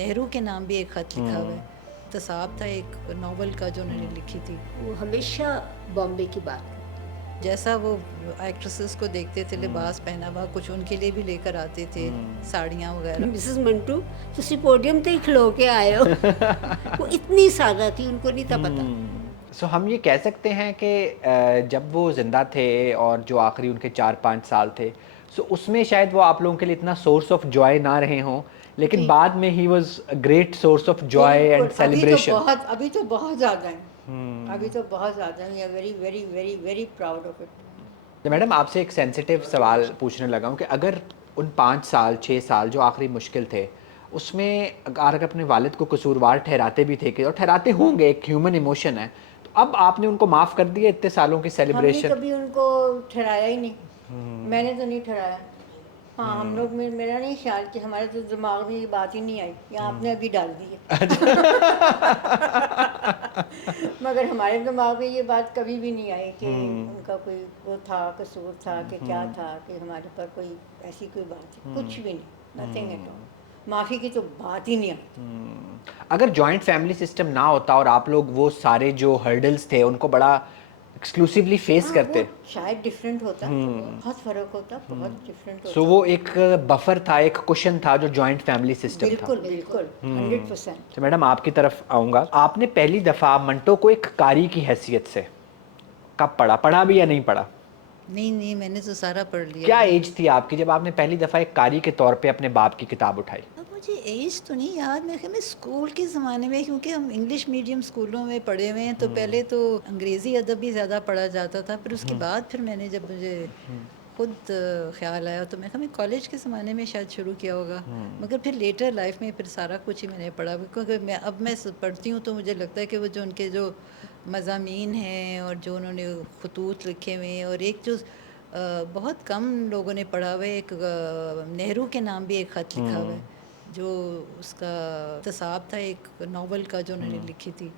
नेहरू के नाम भी एक ख़त लिखा हुआ है, तसाब था एक नावल का जो उन्होंने लिखी थी। वो हमेशा बॉम्बे की बात जैसा वो एक्ट्रेसेस को देखते थे लिबास पहना हुआ, कुछ उनके लिए भी लेकर आते थे साड़ियाँ वगैरह। मिसेस मंटू ਤੁਸੀਂ पोडियम ਤੇ ਹੀ खलो के आए हो वो इतनी सादा थी, उनको नहीं था पता। सो हम ये कह सकते हैं कि जब वो ज़िंदा थे और जो आखिरी उनके 4-5 साल थे, सो उसमें शायद वो आप लोगों के लिए इतना सोर्स ऑफ जॉय ना रहे हों, लेकिन बाद में he was a great source of Joy and celebration. अभी तो बहुत ज़्यादा है, अभी तो बहुत ज़्यादा है। Very very very very proud of it. तो मैडम आपसे एक सेंसिटिव सवाल पूछने लगा हूँ कि अगर उन 5 साल 6 साल जो आखिरी मुश्किल थे उसमें अगर अपने वालिद को कसूरवार ठहराते भी थे कि और ठहराते होंगे, एक ह्यूमन इमोशन है, तो अब आपने उनको माफ़ कर दिया इतने सालों की सेलिब्रेशन? हमने कभी उनको ठहराया ही नहीं, मैंने तो नहीं ठहराया। हाँ, हम लोग में मेरा नहीं ख्याल कि हमारे तो दिमाग में ये बात ही नहीं आई, या आपने अभी डाल दी है मगर हमारे दिमाग में ये बात कभी भी नहीं आई कि उनका कोई वो था, कसूर था कि क्या था, कि हमारे पर कोई ऐसी कोई बात है, कुछ भी नहीं, नथिंग एट ऑल। माफ़ी की तो बात ही नहीं आई। अगर जॉइंट फैमिली सिस्टम ना होता और आप लोग वो सारे जो हर्डल्स थे उनको बड़ा एक्सक्लूसिवली फेस करते, शायद डिफरेंट होता, बहुत फ़र्क होता, बहुत डिफरेंट होता। सो वो एक बफर था, एक कुशन था जो जॉइंट फैमिली सिस्टम था। बिल्कुल बिल्कुल 100%। तो मैडम आपकी तरफ आऊँगा, आपने पहली दफ़ा मंटो को एक कारी की हैसियत से कब पढ़ा भी या नहीं पढ़ा? नहीं, मैंने तो सारा पढ़ लिया। क्या एज थी आपकी जब आपने पहली दफ़ा एक कारी के तौर पे अपने बाप की किताब उठाई? अब मुझे एज तो नहीं याद, मेरे ख्याल में स्कूल के ज़माने में, क्योंकि हम इंग्लिश मीडियम स्कूलों में पढ़े हुए हैं, तो पहले तो अंग्रेज़ी अदब भी ज़्यादा पढ़ा जाता था, फिर उसके बाद फिर मैंने जब मुझे खुद ख्याल आया तो मैं कॉलेज के ज़माने में शायद शुरू किया होगा, मगर फिर लेटर लाइफ में फिर सारा कुछ ही मैंने पढ़ा, क्योंकि मैं पढ़ती हूँ तो मुझे लगता है कि वो जो उनके जो मज़ामीन हैं और जो उन्होंने खतूत लिखे हुए हैं, और एक जो बहुत कम लोगों ने पढ़ा हुआ है, एक नेहरू के नाम भी एक ख़त लिखा हुआ है, जो उसका तसाब था एक नावल का जो उन्होंने लिखी थी,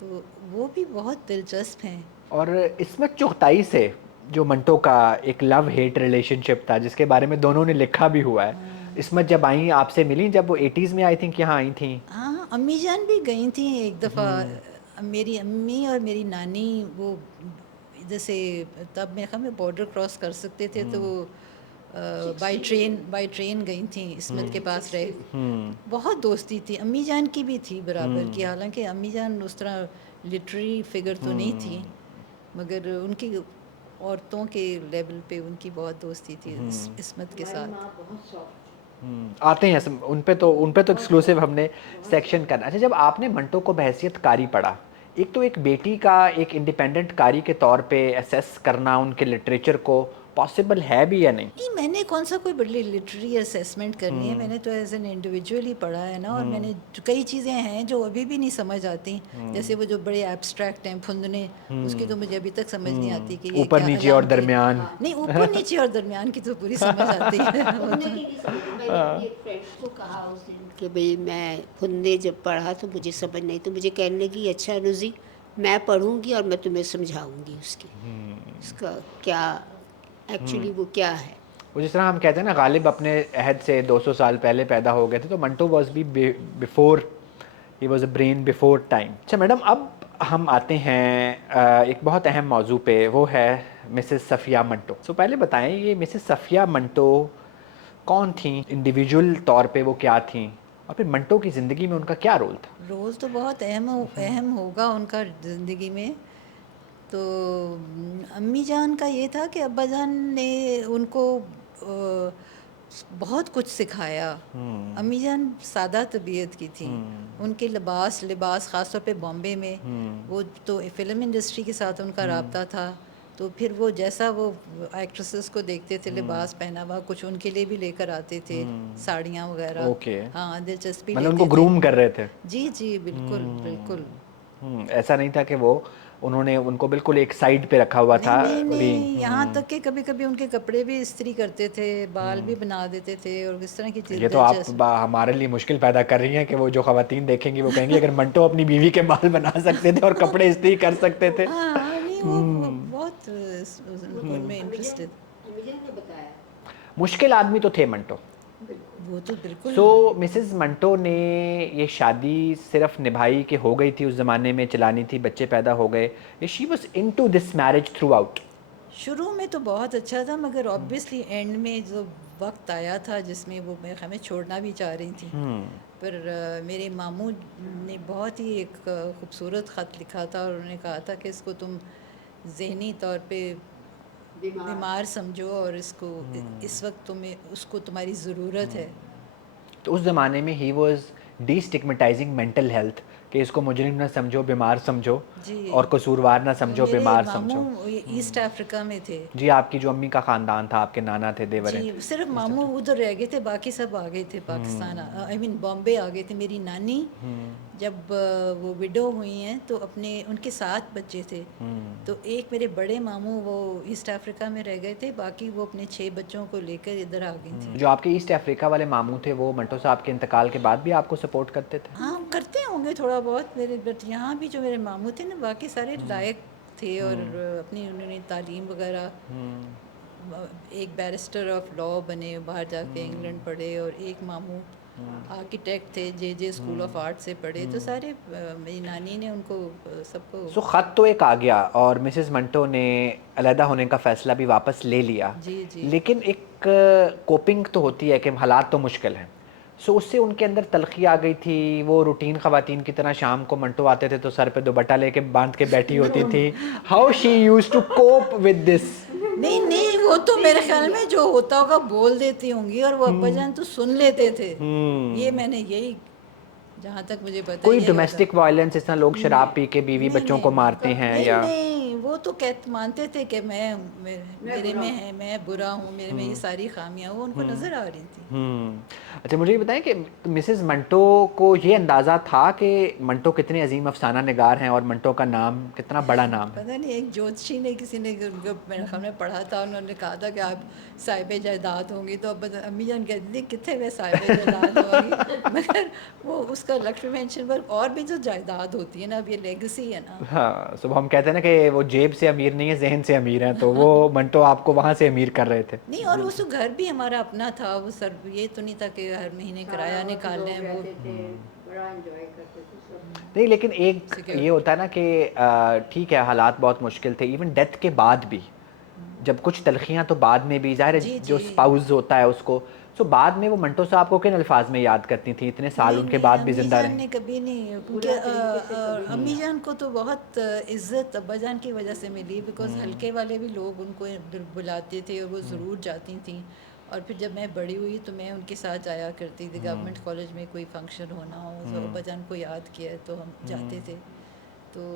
तो वो भी बहुत दिलचस्प हैं। और इसमें चुगताई से जो मंटो का एक लव हेट रिलेशनशिप था जिसके बारे में दोनों ने लिखा भी हुआ है, इसमें जब आई आपसे मिली, जब वो 80s में आई थिंक यहाँ आई थी। हाँ, अम्मी जान भी गई थी एक दफ़ा, मेरी अम्मी और मेरी नानी वो इधर से, तब मेरे ख्याल में बॉर्डर क्रॉस कर सकते थे, तो वो बाई ट्रेन गई थी, इस्मत के पास रहे। बहुत दोस्ती थी, अम्मी जान की भी थी बराबर की, हालांकि अम्मी जान उस तरह लिटरेरी फिगर तो नहीं थी, मगर उनकी औरतों के लेवल पे उनकी बहुत दोस्ती थी इस्मत के साथ। आते हैं उन पे तो एक्सक्लूसिव हमने सेक्शन करना। अच्छा, जब आपने मंटो को बहैसियत कारी पढ़ा, एक तो एक बेटी का एक इंडिपेंडेंट कारी के तौर पे असेस करना उनके लिटरेचर को पॉसिबल है भी या नहीं? नहीं, मैंने कौन सा कोई बड़ी लिटरेरी असेसमेंट करनी है, मैंने तो एज एन इंडिविजुअली पढ़ा है ना, और मैंने कई चीज़ें हैं जो अभी भी नहीं समझ आती, जैसे वो जो बड़े एब्स्ट्रैक्ट हैं फुंदने, उसकी तो मुझे अभी तक समझ नहीं आती कि ये ऊपर क्या नीचे और दरमियान। नहीं, ऊपर नीचे और दरमियान की तो पूरी समझ आती है मैंने एक फ्रेंड को कहा उस दिन कि भाई मैं फुन्ने जब पढ़ा तो मुझे समझ नहीं, तो मुझे कहने लगी अच्छा रोज़ी मैं पढ़ूंगी और मैं तुम्हें समझाऊंगी उसका क्या एक्चुअली वो क्या है। वो जिस तरह हम कहते हैं ना, गालिब अपने अहद से 200 साल पहले पैदा हो गए थे, तो Manto was be before, he was a brain before time. अच्छा मैडम, अब हम आते हैं एक बहुत अहम मौजू पे, वो है मिसेस सफ़िया मंटो। सो पहले बताएं, ये मिसेस सफ़िया मंटो कौन थी, इंडिविजुअल तौर पे वो क्या थी, और फिर मंटो की ज़िंदगी में उनका क्या रोल था? रोल तो बहुत अहम होगा उनका ज़िंदगी में। तो अम्मी जान का ये था कि अब्बा जान ने उनको बहुत कुछ सिखाया। अम्मी जान सादा तबीयत की थी, उनके लिबास ख़ास तौर पे बॉम्बे में, वो तो फ़िल्म इंडस्ट्री के साथ उनका राब्ता था, तो फिर वो जैसा वो एक्ट्रेसेस को देखते थे लिबास पहना हुआ, कुछ उनके लिए भी लेकर आते थे साड़ियाँ वगैरह। ओके, हाँ, दिलचस्पी मतलब लेते उनको थे। ग्रूम कर रहे थे। जी बिल्कुल बिल्कुल। ऐसा नहीं था कि वो उन्होंने उनको बिल्कुल एक साइड पे रखा हुआ था। नहीं, यहाँ तक कि कभी कभी उनके कपड़े भी इस्त्री करते थे, बाल भी बना देते थे, और इस तरह की चीज़। ये तो आप हमारे लिए मुश्किल पैदा कर रही हैं कि वो जो ख़वातीन देखेंगी वो कहेंगी अगर मंटो अपनी बीवी के बाल बना सकते थे और कपड़े इस्त्री कर सकते थे। हाँ, नहीं वो बहुत उनमें इंटरेस्टेड। मुश्किल आदमी तो थे मंटो। وہ تو بالکل سو مسز منٹو نے یہ شادی صرف نبھائی کہ ہو گئی تھی اس زمانے میں، چلانی تھی، بچے پیدا ہو گئے، she was into this marriage throughout? شروع میں تو بہت اچھا تھا، مگر آبویسلی اینڈ میں جو وقت آیا تھا جس میں وہ میرے خیال میں چھوڑنا بھی چاہ رہی تھیں، پر میرے ماموں نے بہت ہی ایک خوبصورت خط لکھا تھا اور انہوں نے کہا تھا کہ اس کو تم ذہنی طور پہ بیمار سمجھو اور اس کو اس وقت تمہیں اس کو تمہاری ضرورت ہے. تو اس زمانے میں ہی was destigmatising mental health, کہ اس کو مجرم نہ سمجھو، بیمار سمجھو، جی اور قصوروار نہ سمجھو، میرے بیمار ماموں سمجھو. ایسٹ افریقہ میں تھے. جی آپ کی جو امی کا خاندان تھا، آپ کے نانا تھے، دیور جی صرف ماموں ادھر رہ گئے تھے، باقی سب آ گئے تھے پاکستان، آئی مین بامبے آ گئے تھے. میری نانی جب وہ وڈو ہوئی ہیں تو اپنے ان کے 7 بچے تھے، تو ایک میرے بڑے ماموں وہ ایسٹ افریقہ میں رہ گئے تھے، باقی وہ اپنے 6 بچوں کو لے کر ادھر آ گئی تھیں. جو آپ کے ایسٹ افریقہ والے ماموں تھے وہ منٹو صاحب کے انتقال کے بعد بھی آپ کو سپورٹ کرتے تھے؟ ہاں کرتے ہوں گے تھوڑا بہت میرے، بٹ یہاں بھی جو میرے ماموں تھے نا باقی سارے لائق تھے، اور اپنی انہوں نے تعلیم وغیرہ، ایک بیرسٹر آف لا بنے، باہر جا کے انگلینڈ پڑھے، اور ایک ماموں آرکیٹیکٹ تھے، جے جے اسکول آف آرٹ سے پڑھے. تو سارے میری نانی نے ان کو سب کو سو خط تو ایک آ گیا اور مسز منٹو نے علیحدہ ہونے کا فیصلہ بھی واپس لے لیا، جی جی لیکن ایک کوپنگ تو ہوتی ہے کہ حالات تو مشکل ہیں. سو اس سے ان کے اندر تلخی آ گئی تھی، وہ روٹین خواتین کی طرح شام کو منٹو آتے تھے تو سر پہ دوپٹہ لے کے باندھ کے بیٹھی ہوتی تھی. How she used to cope with this? نہیں نہیں، وہ تو میرے خیال میں جو ہوتا ہوگا بول دیتی ہوں گی، اور وہ ابا جان تو سن لیتے تھے. یہ میں نے یہی جہاں تک مجھے پتا کوئی یہی ہوتا. ڈومیسٹک وائلنس اس طرح لوگ شراب پی کے بیوی نہیں بچوں کو نہیں مارتے ہیں نہیں یا؟ نہیں، وہ تو مانتے تھے کہ میرے میں ہے، میں برا ہوں، میرے میں یہ ساری خامیاں وہ ان کو نظر آ رہی تھیں. اچھا مجھے یہ بتائیں کہ مسز منٹو کو یہ اندازہ تھا کہ منٹو کتنے عظیم افسانہ نگار ہیں اور منٹو کا نام کتنا بڑا نام ہے؟ پتہ نہیں ایک جوتشی نے کسی نے ان کو میرے خیال میں پڑھا تھا، انہوں نے کہا تھا کہ آپ صاحب جائیداد ہوں گی، تو اب امی جان کہتی تھی کتنے میں صاحب جائیداد ہوں گی، مگر وہ اس کا لکشمی مینشن پر اور بھی جو جائیداد ہوتی ہے نا، اب یہ لیگسی ہے نا. ہاں صبح ہم کہتے ہیں نا کہ وہ جیب سے امیر نہیں ہے، ذہن سے امیر ہیں، تو وہ منٹو آپ کو وہاں سے امیر کر رہے تھے. نہیں، اور اس گھر بھی ہمارا اپنا تھا، وہ سر یہ تو نہیں تھا کہ ہر مہینے کرایہ نکالنا ہے. وہ بڑا انجوائے کرتے تھے سب. نہیں لیکن ایک یہ ہوتا ہے نا کہ ٹھیک ہے حالات بہت مشکل تھے، ایون ڈیتھ کے بعد بھی جب کچھ تلخیاں تو بعد میں بھی ظاہر ہے، جی جو جی. اسپاؤز ہوتا ہے اس کو، سو بعد میں وہ منٹو صاحب کو کن الفاظ میں یاد کرتی تھیں اتنے سال نہیں ان کے نہیں، بعد بھی امی زندہ جان رہیں؟ نے کبھی نہیں، کیونکہ امی جان کو تو بہت عزت ابا جان کی وجہ سے ملی، بیکاز ہلکے والے بھی لوگ ان کو بلاتے تھے اور وہ ضرور جاتی تھیں. اور پھر جب میں بڑی ہوئی تو میں ان کے ساتھ جایا کرتی تھی، گورنمنٹ کالج میں کوئی فنکشن ہونا ہو تو ابا جان کو یاد کیا ہے تو ہم جاتے تھے. تو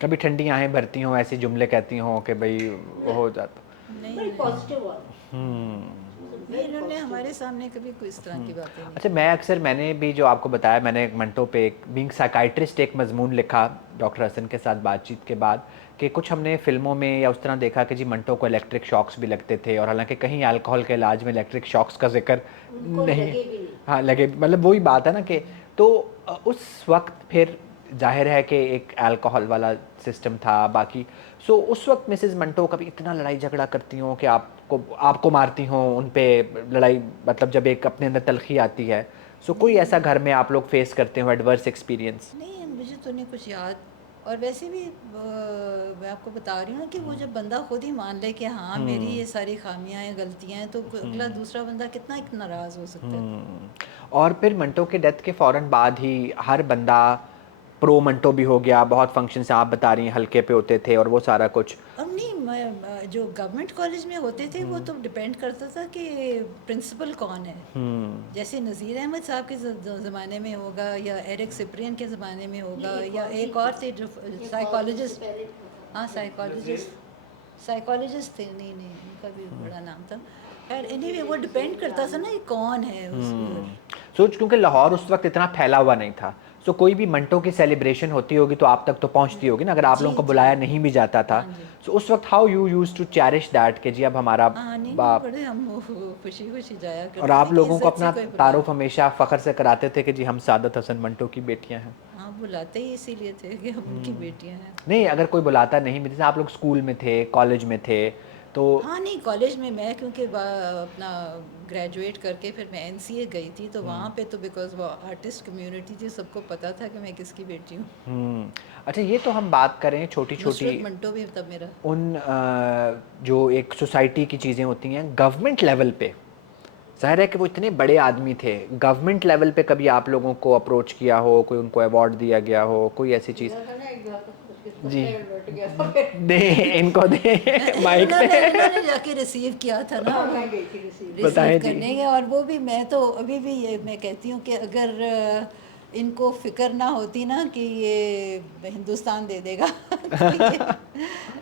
کبھی ٹھنڈی آہیں بھرتی ہوں، ایسی جملے کہتی ہوں کہ بھئی وہ ہو جاتا؟ نہیں بڑی نہیں پازیٹیو ہے. نہیں، انہوں نے ہمارے سامنے کبھی کوئی اس طرح کی باتیں نہیں اچھا کی. میں نے بھی جو آپ کو بتایا، میں نے منٹو پہ ایک بینگ سائیکائٹرسٹ ایک مضمون لکھا ڈاکٹر حسن کے ساتھ بات چیت کے بعد، کہ کچھ ہم نے فلموں میں یا اس طرح دیکھا کہ جی منٹو کو الیکٹرک شاکس بھی لگتے تھے، اور حالانکہ کہیں الکوہول کے علاج میں الیکٹرک شاکس کا ذکر نہیں ہے. ہاں لگے، مطلب وہی بات ہے نا کہ تو اس وقت پھر ظاہر ہے کہ ایک الکوہول والا سسٹم تھا باقی. سو اس وقت مسز منٹو کبھی اتنا لڑائی جھگڑا کرتی ہوں کہ آپ کو مارتی ہوں، ان پہ لڑائی، مطلب جب ایک اپنے اندر تلخی آتی ہے. سو کوئی ایسا گھر میں آپ لوگ فیس کرتے ہو ایڈورس ایکسپیرینس؟ نہیں، مجھے تو نہیں کچھ یاد. اور ویسے بھی میں آپ کو بتا رہی ہوں نا کہ وہ جب بندہ خود ہی مان لے کہ ہاں میری یہ ساری خامیاں ہیں، غلطیاں ہیں، تو اگلا دوسرا بندہ کتنا ناراض ہو سکتا ہے. اور پھر منٹو کے ڈیتھ کے فوراً بعد ہی ہر بندہ پرو منٹو بھی ہو گیا، بہت فنکشنز آپ بتا رہی ہیں ہلکے پہ ہوتے تھے اور وہ سارا کچھ. اور نہیں، جو گورنمنٹ کالج میں ہوتے تھے وہ تو ڈپینڈ کرتا تھا کہ پرنسپل کون ہے. جیسے نذیر احمد صاحب کے زمانے میں ہوگا، یا ایرک سپرین کے زمانے میں ہوگا، یا ایک اور تھے جو سائیکالوجسٹ. ہاں سائیکالوجسٹ تھے. نہیں ان کا بھی بڑا نام تھا. خیر اینی وے وہ ڈپینڈ کرتا تھا نا یہ کون ہے اس. سوچ کیونکہ لاہور اس وقت اتنا پھیلا ہوا نہیں تھا، سو کوئی بھی منٹو کی سیلیبریشن ہوتی ہوگی تو آپ تک تو پہنچتی ہوگی نا، اگر آپ لوگوں کو جی بلایا نہیں بھی جاتا تھا. ہاں جی. سو اس وقت how you used to cherish that کہ جی اب ہمارا ہاں نہیں باپ. بڑے ہم خوشی جایا اور کرتے آپ تھے کہ لوگوں کو عزت سے اپنا کوئی بلا. تعارف ہمیشہ فخر سے کراتے تھے کہ جی ہم سعادت حسن منٹو کی بیٹیاں ہیں. ہاں بلاتے ہی اسی لیے تھے کہ ہم ان کی بیٹیاں ہیں. نہیں اگر کوئی بلاتا نہیں بھی، جیسے آپ لوگ اسکول میں تھے، کالج میں تھے، تو ہاں نہیں کالج میں میں کیونکہ اپنا گریجویٹ کر کے پھر میں NCA گئی تھی تو وہاں پہ تو بیکاز وہ آرٹسٹ کمیونٹی تھی سب کو پتہ تھا کہ میں کس کی بیٹی ہوں. اچھا یہ تو ہم بات کریں چھوٹی چھوٹی نصرت منٹو بھی تب میرا ان جو ایک سوسائٹی کی چیزیں ہوتی ہیں گورنمنٹ لیول پہ. ظاہر ہے کہ وہ اتنے بڑے آدمی تھے, گورنمنٹ لیول پہ کبھی آپ لوگوں کو اپروچ کیا ہو, کوئی ان کو ایوارڈ دیا گیا ہو, کوئی ایسی چیز؟ جی دیں ان کو دیں مائک انہوں پہ. نے جا کے ریسیو کیا تھا نا ریسیو بتائیں جی. کرنے کے, اور وہ بھی میں تو ابھی بھی یہ میں کہتی ہوں کہ اگر ان کو فکر نہ ہوتی نا کہ یہ ہندوستان دے دے گا تو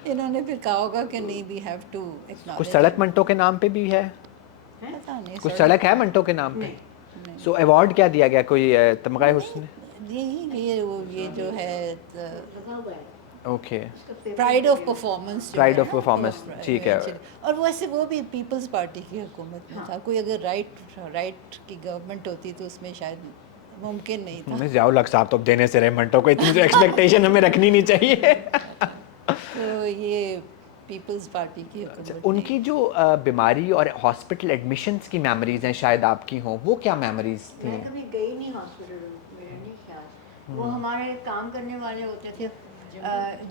انہوں نے پھر کہا ہوگا کہ نہیں وی ہیو ٹو کچھ ایکنالج. سڑک منٹو کے نام پہ بھی ہے, پتہ نہیں کچھ سڑک ہے منٹو کے نام پہ. سو ایوارڈ کیا دیا گیا, کوئی تمغہ حسن؟ یہ جو ہے okay pride of performance, pride of performance, ٹھیک ہے. اور ویسے وہ بھی پیپلز پارٹی کی حکومت میں تھا. کوئی اگر رائٹ کی گورنمنٹ ہوتی تو اس میں شاید ممکن نہیں تھا. ضیاء الحق صاحب تو دینے سے رہے, منٹو کو اتنی ایکسپیکٹیشن ہمیں رکھنی نہیں چاہیے. تو یہ پیپلز پارٹی کی حکومت. ان کی جو بیماری اور ہاسپٹل ایڈمیشنز کی میموریز ہیں شاید آپ کی ہوں, وہ کیا میموریز تھیں؟ میں کبھی گئی نہیں ہاسپٹل, میرا نہیں خیال. وہ ہمارے کام کرنے والے ہوتے تھے,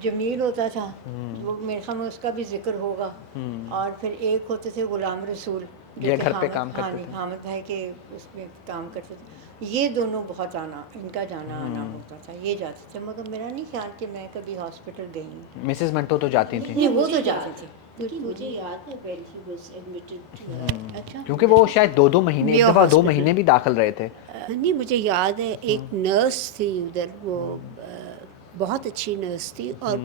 جمیل ہوتا تھا, وہ میرے خیال میں اس کا بھی ذکر ہوگا. اور پھر ایک ہوتے تھے غلام رسول, یہ گھر پہ کام کرتے تھے. حامد بھائی کے اس میں کام کرتے تھے. یہ دونوں بہت آنا, ان کا جانا آنا ہوتا تھا, یہ جاتے تھے. مگر میرا نہیں خیال کہ میں کبھی ہاسپٹل گئی ہوں. مسز منٹو تو جاتی تھیں, نہیں وہ تو جاتی تھی. مجھے یاد ہے when he was admitted. اچھا کیونکہ وہ شاید 2 مہینے, ایک دفعہ 2 مہینے بھی داخل رہے تھے. نہیں مجھے یاد ہے ایک نرس تھی ادھر, وہ بہت اچھی نرس تھی, اور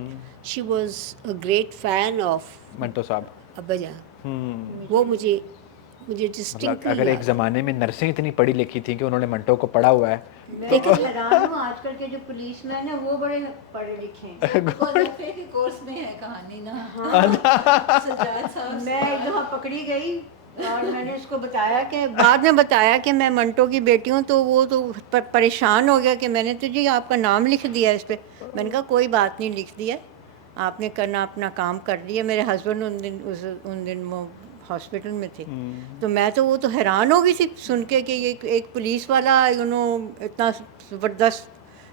she was a great fan of Manto صاحب. ابا جان. وہ مجھے ڈسٹنکٹلی اگر ایک زمانے میں نرسیں اتنی پڑھی لکھی تھیں کہ انہوں نے منٹو کو پڑھا ہوا ہے. میں حیران ہوں آج کل کے جو پولیس مین ہیں وہ بڑے پڑھے لکھے ہیں. کے کورس میں ہے کہانی نا. سجاد صاحب میں ایک دفعہ پکڑی گئی اور میں نے اس کو بتایا کہ بعد میں بتایا کہ میں منٹو کی بیٹی ہوں, تو وہ تو پریشان ہو گیا کہ میں نے تو جی آپ کا نام لکھ دیا اس پہ. میں نے کہا کوئی بات نہیں, لکھ دیا, آپ نے کرنا اپنا کام کر لیا. میرے ہسبینڈ ان دن وہ ہاسپٹل میں تھے, تو میں تو وہ تو حیران ہو گئی تھی سن کے کہ یہ ایک پولیس والا اتنا زبردست,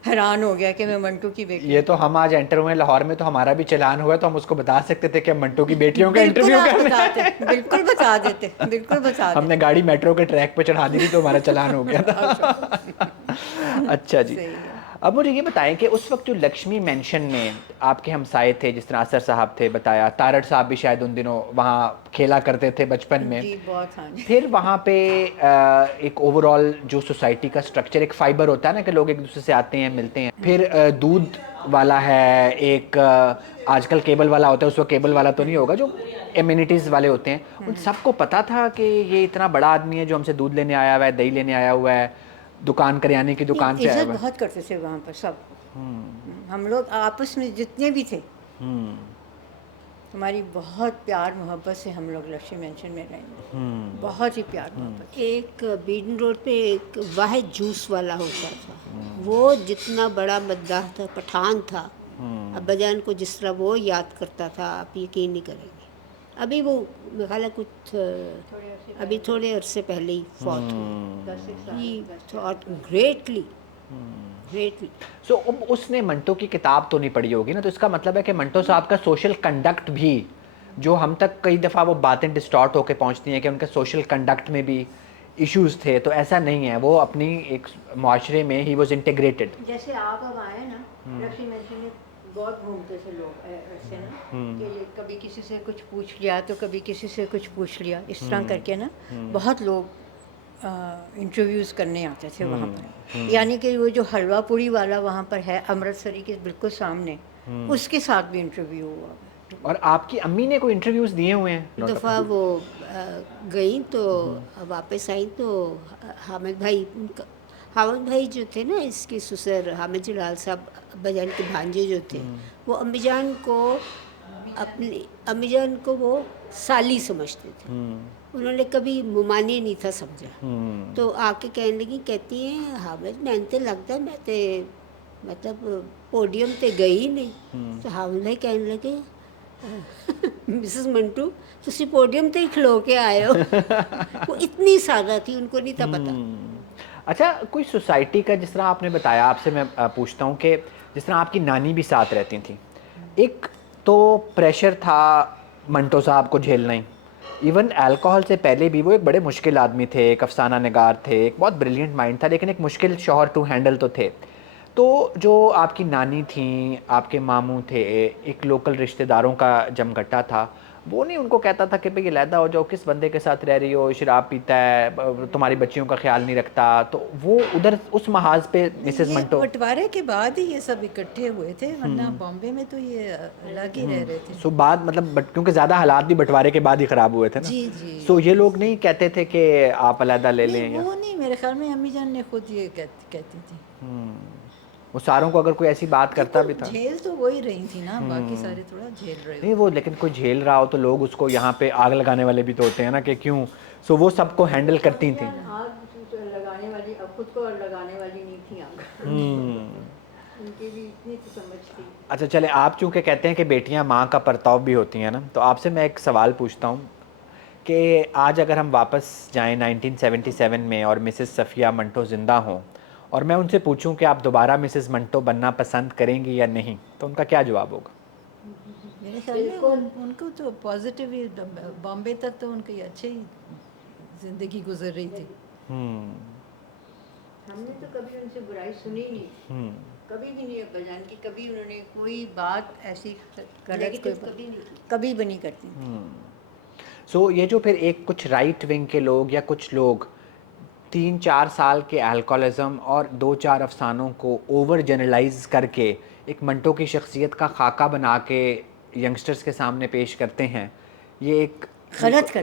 حیران ہو گیا کہ میں منٹو کی بیٹی. یہ تو ہم آج انٹر ہوئے لاہور میں, تو ہمارا بھی چلان ہوا, تو ہم اس کو بتا سکتے تھے کہ ہم منٹو کی بیٹیوں کا انٹرویو کرنا ہے. بالکل بتا دیتے, بالکل بتا دیتے. ہم نے گاڑی میٹرو کے ٹریک پہ چڑھا دی تھی تو ہمارا چلان ہو گیا تھا. اچھا جی, اب مجھے یہ بتائیں کہ اس وقت جو لکشمی مینشن میں آپ کے ہمسائے تھے, جس طرح اثر صاحب تھے بتایا, تارڑ صاحب بھی شاید ان دنوں وہاں کھیلا کرتے تھے بچپن میں. جی بہت. ہاں جی. پھر وہاں پہ ایک اوور آل جو سوسائٹی کا سٹرکچر, ایک فائبر ہوتا ہے نا کہ لوگ ایک دوسرے سے آتے ہیں ملتے ہیں. پھر دودھ والا ہے, ایک آج کل کیبل والا ہوتا ہے, اس وقت کیبل والا تو نہیں ہوگا, جو ایمینٹیز والے ہوتے ہیں. ان سب کو پتہ تھا کہ یہ اتنا بڑا آدمی ہے جو ہم سے دودھ لینے آیا ہوا ہے, دہی لینے آیا ہوا ہے, دکان کریانے کی دکان پہ آیا عزت ہوا ہے. بہت کرتے تھے وہاں پر سب. ہم لوگ آپس میں جتنے بھی تھے, ہماری بہت پیار محبت سے ہم لوگ لکشمی مینشن میں رہیں گے, بہت ہی پیار محبت. ایک بیڈن روڈ پہ ایک واحد جوس والا ہوتا تھا, وہ جتنا بڑا مداح تھا, پٹھان تھا. ابا جان کو جس طرح وہ یاد کرتا تھا آپ یقین نہیں کریں گے. ابھی وہ میرا خیال ہے کچھ ابھی تھوڑے عرصے پہلے ہی فوت ہوئی. گریٹلی. سو اس نے منٹو کی کتاب تو نہیں پڑھی ہوگی نا, تو اس کا مطلب ہے کہ منٹو صاحب کا سوشل کنڈکٹ بھی, جو ہم تک کئی دفعہ وہ باتیں ڈسٹارٹ ہو کے پہنچتی ہیں کہ ان کے سوشل کنڈکٹ میں بھی ایشوز تھے, تو ایسا نہیں ہے. وہ اپنی ایک معاشرے میں ہی واز انٹیگریٹڈ. جیسے آپ اب آئے نا لکشمی مینشن میں, بہت گھومتے تھے لوگ ایسے نا کہ کبھی کسی سے کچھ پوچھ لیا تو کبھی کسی سے کچھ پوچھ لیا, اس طرح کر کے نا بہت لوگ انٹرویوز کرنے آتے تھے وہاں پر. یعنی کہ وہ جو حلوہ پوری والا وہاں پر ہے امرتسری کے بالکل سامنے, اس کے ساتھ بھی انٹرویو ہوا. اور آپ کی امی نے کوئی انٹرویوز دیے ہوئے ہیں؟ ایک دفعہ وہ گئیں تو واپس آئیں تو حامد بھائی جو تھے نا, اس کے سسر حامد جلال صاحب, ابا جان کے بھانجے جو تھے, وہ امی جان کو وہ سالی سمجھتے تھے. انہوں نے کبھی ممانی نہیں تھا سمجھا. تو آ کے کہنے لگی, کہتی ہیں حامد میں تو لگتا ہے میں تے مطلب پوڈیم تے گئی نہیں. تو حامد بھائی کہنے لگے मिसेस मंटू ਤੁਸੀਂ पोडियम ਤੇ ਹੀ ਖਲੋ ਕੇ ਆਏ ਹੋ वो इतनी सादा थी उनको नहीं था पता अच्छा, कोई सोसाइटी का, जिस तरह आपने बताया, आपसे मैं पूछता हूँ कि जिस तरह आपकी नानी भी साथ रहती थी, एक तो प्रेशर था मंटो साहब को झेलना ही, इवन अल्कोहल से पहले भी वो एक बड़े मुश्किल आदमी थे, एक अफसाना निगार थे, एक बहुत ब्रिलियंट माइंड था, लेकिन एक मुश्किल शौहर टू हैंडल तो थे। तो जो आपकी नानी थी, आपके मामू थे, एक लोकल रिश्तेदारों का जमघटा था, वो नहीं उनको कहता था कि भाई अलहदा हो जाओ, किस बंदे के साथ रह रही हो, शराब पीता है, तुम्हारी बच्चियों का ख्याल नहीं रखता? तो वो उधर उस महाज पे मिसेस ये मंटो, बंटवारे के बाद ही ये सब इकट्ठे हुए थे, वरना बॉम्बे में तो ये अलग ही रह रहे थे। सो बाद मतलब क्योंकि ज़्यादा हालात भी बंटवारे के बाद ही ख़राब हुए थे ना। जी जी। सो ये लोग नहीं कहते थे कि आप अलहदा ले लें नहीं, या वो नहीं, मेरे ख्याल में अम्मी जान ने खुद ये कहती थी। वो सारों को अगर कोई ऐसी बात करता भी था? झेल तो वही रही थी ना, बाकी सारे थोड़ा झेल रहे नहीं वो, लेकिन कोई झेल रहा हो तो लोग उसको, यहाँ पे आग लगाने वाले भी तो होते हैं ना कि क्यों। सो वो सबको हैंडल करती थी। आग लगाने वाली, अब खुद को लगाने वाली नहीं थी आग, उनकी भी इतनी तो समझ थी। अच्छा चले, आप चूँकि कहते हैं कि बेटियाँ माँ का परताव भी होती हैं ना, तो आपसे मैं एक सवाल पूछता हूँ कि आज अगर हम वापस जाएं 1977 में और मिसेस सफ़िया मंटो ज़िंदा हों और मैं उनसे पूछूं कि आप दोबारा मिसेस मंटो बनना पसंद करेंगी या नहीं, तो उनका क्या जवाब होगा? मेरे ख्याल में उनको तो पॉजिटिव ही, बॉम्बे तक तो उनकी अच्छी ही जिंदगी गुजर रही थी। हमने तो कभी उनसे बुराई सुनी नहीं, कभी भी नहीं अब्बा जान की, कभी उन्होंने कोई बात ऐसी गलत कभी भी नहीं करती। सो ये जो फिर एक कुछ राइट विंग के लोग या कुछ लोग 3-4 साल के अल्कोहलिज्म और 2-4 अफसानों को ओवर जनरलाइज करके एक मंटो की शख्सियत का खाका बना के यंगस्टर्स के सामने पेश करते हैं, ये एक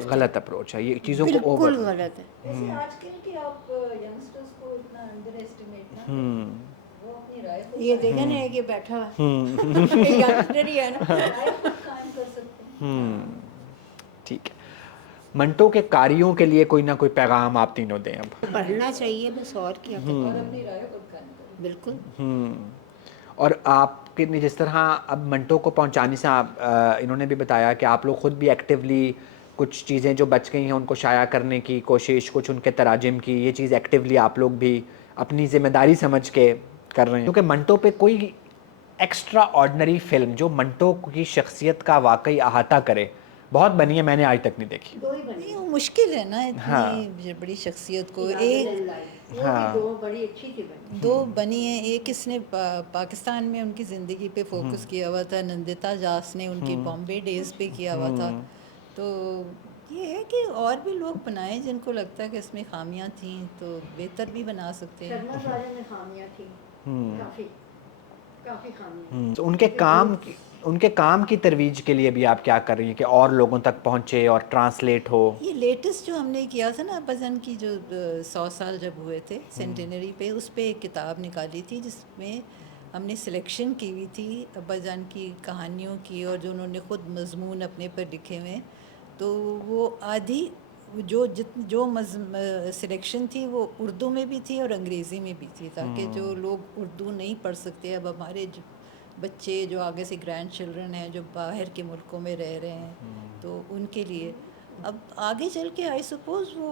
गलत अप्रोच है। ये चीज़ों को ओवर, बिल्कुल गलत है। वैसे आजकल के आप यंगस्टर्स को इतना अंडर एस्टिमेट ना, वो अपनी राय को ये देखे ना कि बैठा यंगस्टर ही है ना, राय को कायम कर सकते हैं। ठीक है। मंटो के कार्यों के लिए कोई ना कोई पैगाम आप तीनों दें अब। पढ़ना चाहिए बस, और क्या। और अपनी राय को कायम करें। बिल्कुल। और आपके ने जिस तरह अब मंटो को पहुंचाने से इन्होंने भी बताया कि आप लोग खुद भी एक्टिवली कुछ चीज़ें जो बच गई हैं उनको शाया करने की कोशिश, कुछ उनके तराजिम की, ये चीज़ एक्टिवली आप लोग भी अपनी ज़िम्मेदारी समझ के कर रहे हैं, क्योंकि मंटो पे कोई एक्स्ट्रा ऑर्डनरी फिल्म जो मंटो की शख्सियत का वाकई अहाता करे बहुत बनी है, मैंने आज तक नहीं देखी। नहीं, वो मुश्किल है ना इतनी बड़ी शख्सियत को। एक दो बड़ी अच्छी थी बनी, दो बनी है, एक इसने पाकिस्तान में उनकी ज़िंदगी पे फोकस किया हुआ था, नंदिता जास ने उनकी बॉम्बे डेज़ पे किया हुआ था। तो ये है कि और भी लोग बनाएं जिनको लगता है कि इसमें खामियां थी तो बेहतर भी बना सकते हैं। शर्मा वाले में खामियां थी, काफ़ी खामियां। तो उनके काम की तरवीज के लिए भी आप क्या कर रही हैं कि और लोगों तक पहुंचे और ट्रांसलेट हो? ये लेटेस्ट जो हमने किया था ना अब्बाजान की, जो 100 साल जब हुए थे सेंटेनरी पे, उस पे एक किताब निकाली थी जिसमें हमने सिलेक्शन की हुई थी अब्बाजान की कहानियों की, और जो उन्होंने ख़ुद मज़मून अपने पर लिखे हुए, तो वो आधी जो सिलेक्शन थी वो उर्दू में भी थी और अंग्रेज़ी में भी थी, ताकि जो लोग उर्दू नहीं पढ़ सकते, अब हमारे बच्चे जो आगे से ग्रैंड चिल्ड्रन हैं जो बाहर के मुल्कों में रह रहे हैं, तो उनके लिए अब आगे चल के आई सपोज़ वो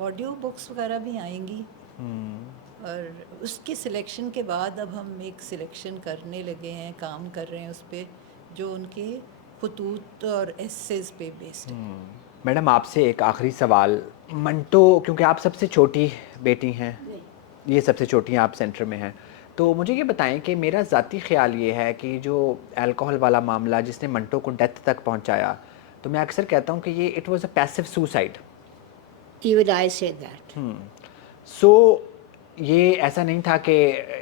ऑडियो बुक्स वगैरह भी आएंगी। और उसके सिलेक्शन के बाद अब हम एक सिलेक्शन करने लगे हैं, काम कर रहे हैं उस पर, जो उनके खतूत और एसेस पे बेस्ड है। मैडम आपसे एक आखिरी सवाल, मंटो क्योंकि आप सबसे छोटी बेटी हैं, ये सबसे छोटी हैं, आप सेंटर में हैं, तो मुझे ये बताएं कि मेरा ज़ाती ख़्याल ये है कि जो अल्कोहल वाला मामला जिसने मंटो को डेथ तक पहुंचाया, तो मैं अक्सर कहता हूँ कि ये it was a passive suicide. Even I say that. सो ये ऐसा नहीं था कि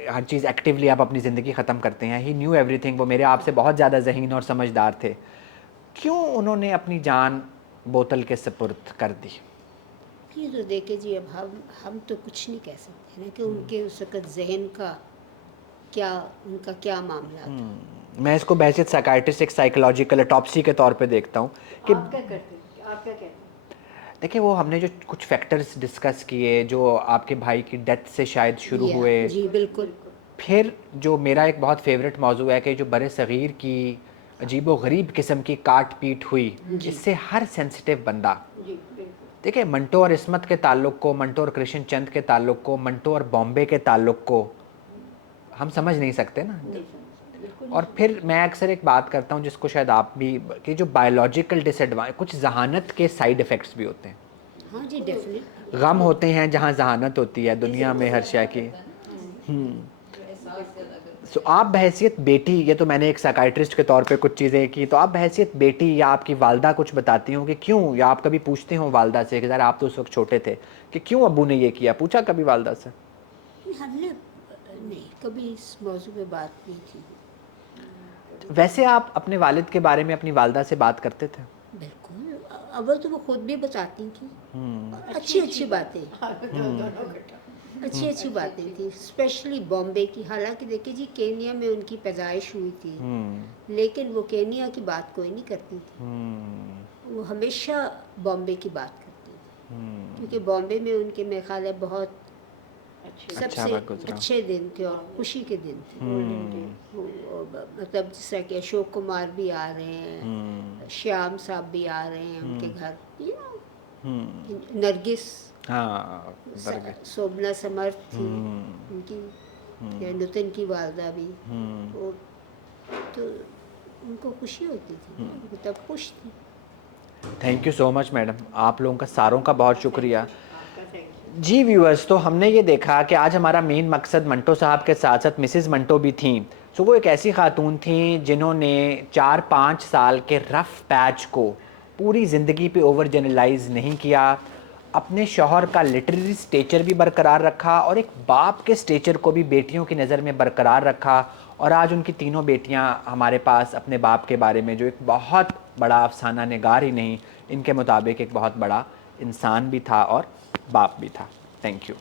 हर चीज़ एक्टिवली आप अपनी ज़िंदगी ख़त्म करते हैं। ही न्यू एवरीथिंग। वो मेरे आप से बहुत ज़्यादा ज़हीन और समझदार थे। क्यों उन्होंने अपनी जान बोतल के सपुर्द कर दी? ये तो देखे जी, अब हम तो कुछ नहीं कह सकते ना कि उनके उस वक़्त जहन का उनका क्या मामला था। मैं इसको बहसियत साइकाइट्रिस्ट एक साइकोलॉजिकल ऑटोप्सी के तौर पे देखता हूँ कि आप क्या कहते हैं? देखिए वो हमने जो कुछ फैक्टर्स डिस्कस किए जो आपके भाई की डेथ से शायद शुरू हुए, जी बिल्कुल। फिर जो मेरा एक बहुत फेवरेट मौजू है कि जो बड़े सग़ीर की अजीब व गरीब किस्म की काट पीट हुई, इससे हर सेंसिटिव बंदा, देखिए मंटो और इस्मत के ताल्लुक़ को, मंटो और कृष्ण चंद के ताल्लुक़ को, मंटो और बॉम्बे के ताल्लुक़ को हम समझ नहीं सकते ना। और फिर मैं अक्सर एक बात करता हूँ जिसको शायद आप भी, कि जो बायोलॉजिकल डिसएडवांटेज, कुछ जहानत के साइड इफ़ेक्ट्स भी होते हैं। हाँ जी, डेफिनेट। गम होते हैं जहाँ जहानत होती है दुनिया में हर शय की। सो आप बहैसियत बेटी, ये तो मैंने एक साइकाइट्रिस्ट के तौर पे कुछ चीज़ें की, तो आप बहैसियत बेटी या आपकी वालदा कुछ बताती हो कि क्यों, या आप कभी पूछते हो वालदा से कि ज़रा आप तो उस वक्त छोटे थे, कि क्यों अब्बू ने ये किया, पूछा कभी वालदा से? हमने नहीं कभी इस मौजू पे बात नहीं की। वैसे आप अपने वालिद के बारे में अपनी वालदा से बात करते थे? बिल्कुल, अव्वल तो वो खुद भी बताती थी, अच्छी अच्छी बातें, अच्छी अच्छी बातें थी, स्पेशली बॉम्बे की। हालांकि देखिए जी, केनिया में उनकी पैदाइश हुई थी, लेकिन वो केनिया की बात कोई नहीं करती थी, वो हमेशा बॉम्बे की बात करती थी, क्योंकि बॉम्बे में उनके मेरे ख्याल है बहुत सबसे अच्छे दिन थे और खुशी के दिन थे। मतलब जिस तरह कि अशोक कुमार भी आ रहे हैं, श्याम साहब भी आ रहे हैं उनके घर, नरगिस, हाँ, शोभना समर्थ थी उनकी, या नुतन की वालदा भी, वो तो उनको खुशी होती थी, वो तब खुश थी। Thank you so much madam, आप लोगों का सारों का बहुत शुक्रिया। जी व्यूअर्स, तो हमने ये देखा कि आज हमारा मेन मकसद मंटो साहब के साथ साथ मिसेस मंटो भी थी। सो वो एक ऐसी खातून थी जिन्होंने 4-5 साल के रफ़ पैच को पूरी ज़िंदगी पे ओवर जनरलाइज नहीं किया, अपने शौहर का लिटरेरी स्टेचर भी बरकरार रखा और एक बाप के स्टेचर को भी बेटियों की नज़र में बरकरार रखा, और आज उनकी तीनों बेटियां हमारे पास अपने बाप के बारे में, जो एक बहुत बड़ा अफसाना निगार ही नहीं, इनके मुताबिक एक बहुत बड़ा इंसान भी था और बाप भी था। Thank you.